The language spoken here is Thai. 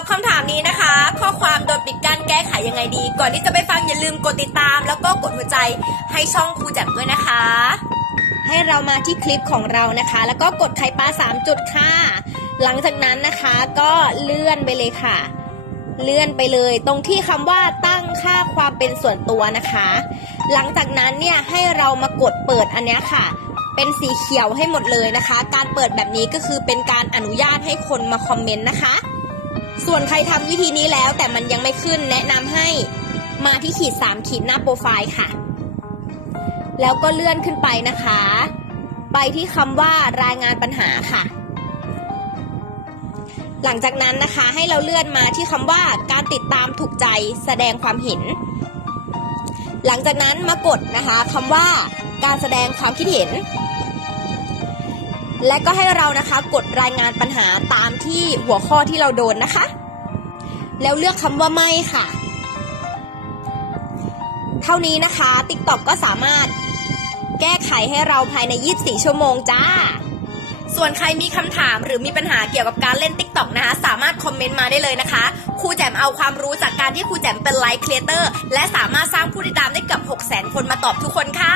รับคำถามนี้นะคะ ข้อความโดนปิดกั้นแก้ไขยังไงดี ก่อนที่จะไปฟังอย่าลืมกดติดตาม แล้วก็กดหัวใจให้ช่องครูแจ่มด้วยนะคะ ให้เรามาที่คลิปของเรานะคะ แล้วก็กดไข่ปลา3จุดค่ะ หลังจากนั้นนะคะก็เลื่อนไปเลยค่ะ เลื่อนไปเลย ตรงที่คำว่าตั้งค่าความเป็นส่วนตัวนะคะ หลังจากนั้นเนี่ยให้เรามากดเปิดอันนี้ค่ะเป็นสีเขียวให้หมดเลยนะคะ การเปิดแบบนี้ก็คือเป็นการอนุญาตให้คนมาคอมเมนต์นะคะ ส่วนใครทำวิธีนี้แล้วแต่มันยังไม่ขึ้นแนะนำให้มาที่ขีด 3 ขีดหน้าโปรไฟล์ค่ะ แล้วก็เลื่อนขึ้นไปนะคะ ไปที่คำว่ารายงานปัญหาค่ะ หลังจากนั้นนะคะให้เราเลื่อนมาที่คำว่าการติดตามถูกใจแสดงความเห็น หลังจากนั้นมากดนะคะคำว่าการแสดงความคิดเห็น และก็ให้เรานะคะกดรายงานปัญหาตามที่หัวข้อที่เราโดนนะคะ แล้วเลือกคำว่าไม่ค่ะ เท่านี้นะคะ TikTok ก็สามารถแก้ไขให้เราภายใน 24 ชั่วโมงจ้า ส่วนใครมีคำถามหรือมีปัญหาเกี่ยวกับการเล่น TikTok นะคะ สามารถคอมเมนต์มาได้เลยนะคะ ครูแจมเอาความรู้จากการที่ครูแจมเป็นไลฟ์ครีเอเตอร์และสามารถสร้างผู้ติดตามได้เกือบ6 0 0 0 0 0 คนมาตอบทุกคนค่ะ